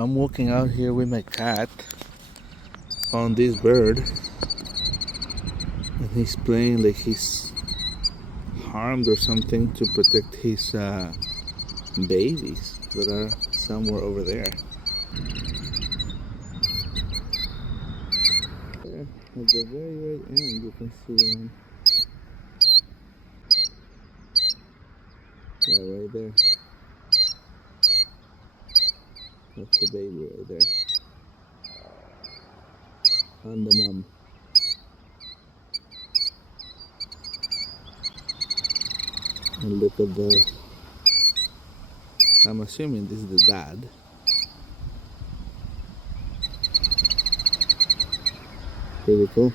I'm walking out here with my cat. Found this bird, and he's playing like he's harmed or something to protect his babies that are somewhere over there. There, at the very end, you can see one. Yeah, right there. That's the baby right there. And the mom. And look at the. I'm assuming this is the dad. Pretty cool.